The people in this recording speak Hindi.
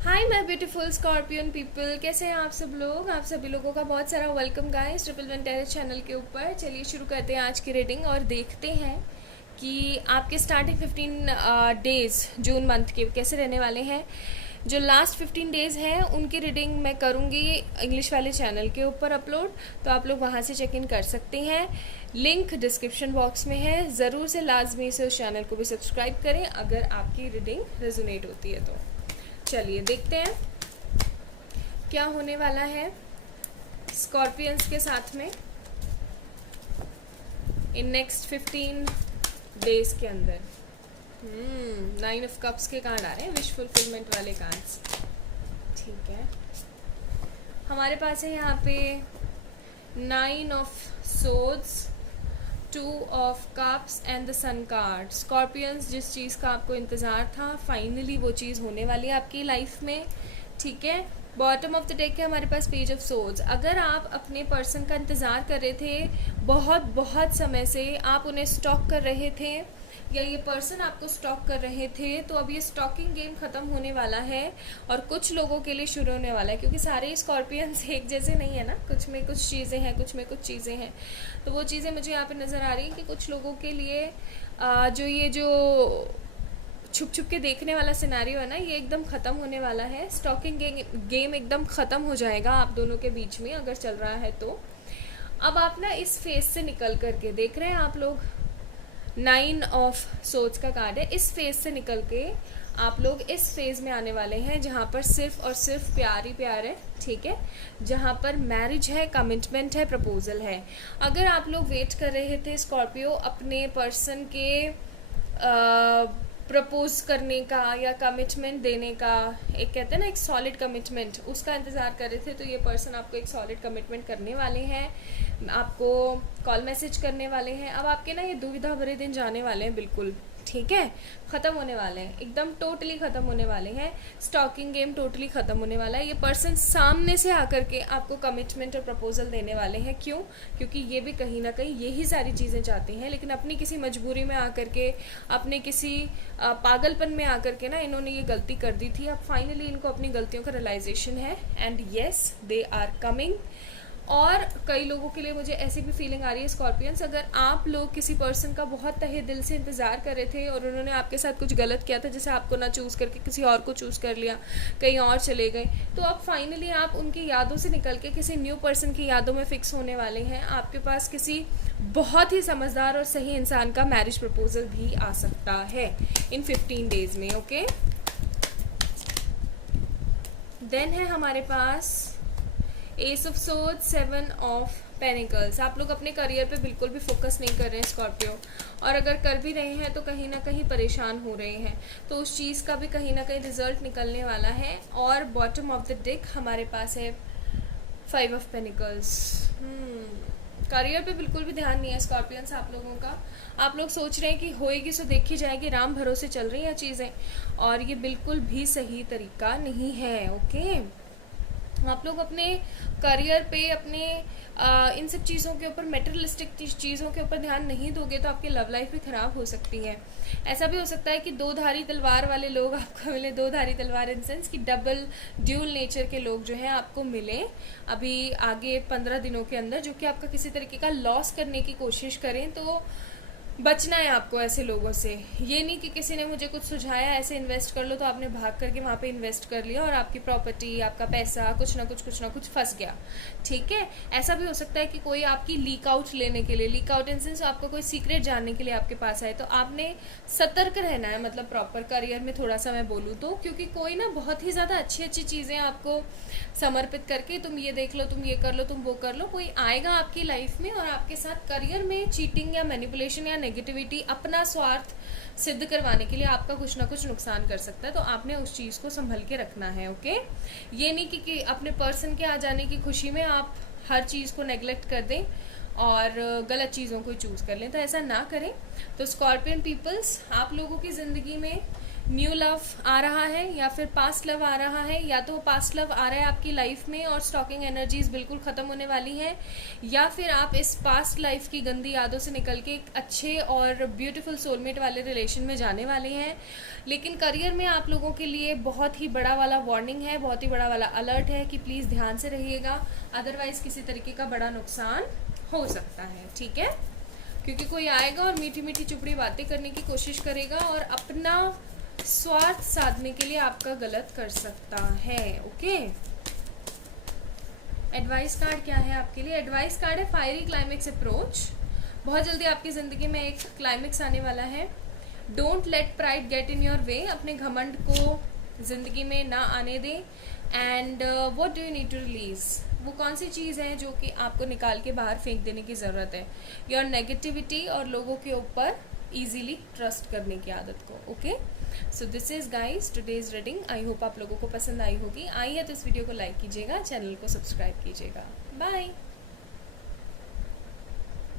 Hi my beautiful scorpion people, कैसे हैं आप सब लोग। आप सभी लोगों का बहुत सारा welcome guys triple one terrace channel के ऊपर। चलिए शुरू करते हैं आज की रीडिंग और देखते हैं कि आपके स्टार्टिंग 15 डेज जून मंथ के कैसे रहने वाले हैं। जो लास्ट 15 डेज हैं उनकी रीडिंग मैं करूँगी इंग्लिश वाले चैनल के ऊपर अपलोड, तो आप लोग वहाँ से चेक इन कर सकते हैं। लिंक डिस्क्रिप्शन बॉक्स में है, ज़रूर से लाजमी से उस चैनल को भी सब्सक्राइब करें अगर आपकी रीडिंग रेजोनेट होती है तो। चलिए देखते हैं क्या होने वाला है स्कॉर्पियंस के साथ में इन नेक्स्ट 15 डेज के अंदर। 9 ऑफ कप्स के कार्ड आ रहे हैं, विश फुलफिलमेंट वाले कार्ड्स। ठीक है, हमारे पास है यहाँ पे 9 of swords, 2 of cups and the sun card. Scorpions, जिस चीज़ का आपको इंतज़ार था फाइनली वो चीज़ होने वाली है आपकी लाइफ में। ठीक है, बॉटम ऑफ द डेक है हमारे पास पेज ऑफ सोर्ड्स। अगर आप अपने पर्सन का इंतज़ार कर रहे थे बहुत बहुत समय से, आप उन्हें स्टॉक कर रहे थे या ये पर्सन आपको स्टॉक कर रहे थे, तो अब ये स्टॉकिंग गेम ख़त्म होने वाला है और कुछ लोगों के लिए शुरू होने वाला है, क्योंकि सारे स्कॉर्पियंस एक जैसे नहीं है ना, कुछ में कुछ चीज़ें हैं, कुछ में कुछ चीज़ें हैं। तो वो चीज़ें मुझे यहाँ पे नज़र आ रही हैं कि कुछ लोगों के लिए जो छुप छुप के देखने वाला सिनेरियो है ना, ये एकदम ख़त्म होने वाला है। स्टॉकिंग गेम एकदम ख़त्म हो जाएगा आप दोनों के बीच में अगर चल रहा है तो। अब आप ना इस फेज से निकल करके देख रहे हैं आप लोग, 9 ऑफ सोर्ड्स का कार्ड है। इस फेज से निकल के आप लोग इस फेज में आने वाले हैं जहाँ पर सिर्फ और सिर्फ प्यार ही प्यार है। ठीक है, जहाँ पर मैरिज है, कमिटमेंट है, प्रपोजल है। अगर आप लोग वेट कर रहे थे स्कॉर्पियो अपने पर्सन के प्रपोज करने का या कमिटमेंट देने का, एक कहते हैं ना एक सॉलिड कमिटमेंट, उसका इंतज़ार कर रहे थे, तो ये पर्सन आपको एक सॉलिड कमिटमेंट करने वाले हैं, आपको कॉल मैसेज करने वाले हैं। अब आपके ना ये दुविधा भरे दिन जाने वाले हैं बिल्कुल। ठीक है, ख़त्म होने वाले हैं, एकदम टोटली ख़त्म होने वाले हैं। स्टॉकिंग गेम टोटली ख़त्म होने वाला है। ये पर्सन सामने से आकर के आपको कमिटमेंट और प्रपोजल देने वाले हैं। क्यों? क्योंकि ये भी कहीं ना कहीं यही सारी चीज़ें चाहते हैं, लेकिन अपनी किसी मजबूरी में आकर के, अपने किसी पागलपन में आकर के ना इन्होंने ये गलती कर दी थी। अब फाइनली इनको अपनी गलतियों का रियलाइजेशन है and yes they are coming. और कई लोगों के लिए मुझे ऐसी भी फीलिंग आ रही है स्कॉर्पियंस, अगर आप लोग किसी पर्सन का बहुत तहे दिल से इंतज़ार कर रहे थे और उन्होंने आपके साथ कुछ गलत किया था, जैसे आपको ना चूज़ करके किसी और को चूज़ कर लिया, कहीं और चले गए, तो अब फाइनली आप उनकी यादों से निकल के किसी न्यू पर्सन की यादों में फ़िक्स होने वाले हैं। आपके पास किसी बहुत ही समझदार और सही इंसान का मैरिज प्रपोजल भी आ सकता है इन 15 डेज़ में। ओके, देन है हमारे पास ace of swords, 7 of pentacles. आप लोग अपने करियर पे बिल्कुल भी फोकस नहीं कर रहे हैं स्कॉर्पियो, और अगर कर भी रहे हैं तो कहीं ना कहीं परेशान हो रहे हैं, तो उस चीज़ का भी कहीं ना कहीं रिजल्ट निकलने वाला है। और बॉटम ऑफ द डेक हमारे पास है 5 ऑफ पेनिकल्स। करियर पे बिल्कुल भी ध्यान नहीं है स्कॉर्पियंस आप लोगों का। आप लोग सोच रहे हैं कि होएगी सो देखी जाएगी, राम भरोसे चल रही हैं चीज़ें, और ये बिल्कुल भी सही तरीका नहीं है। ओके, आप लोग अपने करियर पे, अपने इन सब चीज़ों के ऊपर, मेटेरियलिस्टिक चीज़ों के ऊपर ध्यान नहीं दोगे तो आपकी लव लाइफ भी ख़राब हो सकती है। ऐसा भी हो सकता है कि दो धारी तलवार वाले लोग आपको मिले, दो धारी तलवार इन सेंस कि डबल ड्यूल नेचर के लोग जो हैं आपको मिले अभी आगे 15 दिनों के अंदर, जो कि आपका किसी तरीके का लॉस करने की कोशिश करें। तो बचना है आपको ऐसे लोगों से। ये नहीं कि किसी ने मुझे कुछ सुझाया ऐसे इन्वेस्ट कर लो तो आपने भाग करके वहाँ पे इन्वेस्ट कर लिया और आपकी प्रॉपर्टी, आपका पैसा कुछ ना कुछ फंस गया। ठीक है, ऐसा भी हो सकता है कि कोई आपकी लीक आउट लेने के लिए, लीक आउट इन सेंस आपको कोई सीक्रेट जानने के लिए आपके पास आए, तो आपने सतर्क रहना है। मतलब प्रॉपर करियर में थोड़ा सा मैं बोलूँ तो, क्योंकि कोई ना बहुत ही ज़्यादा अच्छी अच्छी चीज़ें आपको समर्पित करके, तुम ये देख लो, तुम ये कर लो, तुम वो कर लो, कोई आएगा आपकी लाइफ में और आपके साथ करियर में चीटिंग या मैनिपुलेशन या नेगेटिविटी, अपना स्वार्थ सिद्ध करवाने के लिए आपका कुछ ना कुछ नुकसान कर सकता है। तो आपने उस चीज़ को संभल के रखना है। ओके, ये नहीं कि अपने पर्सन के आ जाने की खुशी में आप हर चीज़ को नेग्लेक्ट कर दें और गलत चीज़ों को चूज़ कर लें, तो ऐसा ना करें। तो स्कॉर्पियन पीपल्स, आप लोगों की ज़िंदगी में न्यू लव आ रहा है या फिर पास्ट लव आ रहा है, या तो पास्ट लव आ रहा है आपकी लाइफ में और स्टॉकिंग एनर्जीज बिल्कुल ख़त्म होने वाली हैं, या फिर आप इस पास्ट लाइफ की गंदी यादों से निकल के एक अच्छे और ब्यूटीफुल सोलमेट वाले रिलेशन में जाने वाले हैं। लेकिन करियर में आप लोगों के लिए बहुत ही बड़ा वाला वार्निंग है, बहुत ही बड़ा वाला अलर्ट है कि प्लीज़ ध्यान से रहिएगा, अदरवाइज़ किसी तरीके का बड़ा नुकसान हो सकता है। ठीक है, क्योंकि कोई आएगा और मीठी मीठी चुपड़ी बातें करने की कोशिश करेगा और अपना स्वार्थ साधने के लिए आपका गलत कर सकता है। ओके, एडवाइस कार्ड क्या है आपके लिए? एडवाइस कार्ड है फायरी क्लाइमेक्स अप्रोच। बहुत जल्दी आपकी ज़िंदगी में एक क्लाइमेक्स आने वाला है। Don't let pride get in your way, अपने घमंड को ज़िंदगी में ना आने दें। And what do you need to release, वो कौन सी चीज़ है जो कि आपको निकाल के बाहर फेंक देने की ज़रूरत है? योर नेगेटिविटी और लोगों के ऊपर ईजीली ट्रस्ट करने की आदत को। Okay, so this is guys today's reading. I hope आप लोगों को पसंद आई होगी। आई है तो इस वीडियो को लाइक कीजिएगा, चैनल को सब्सक्राइब कीजिएगा। बाय।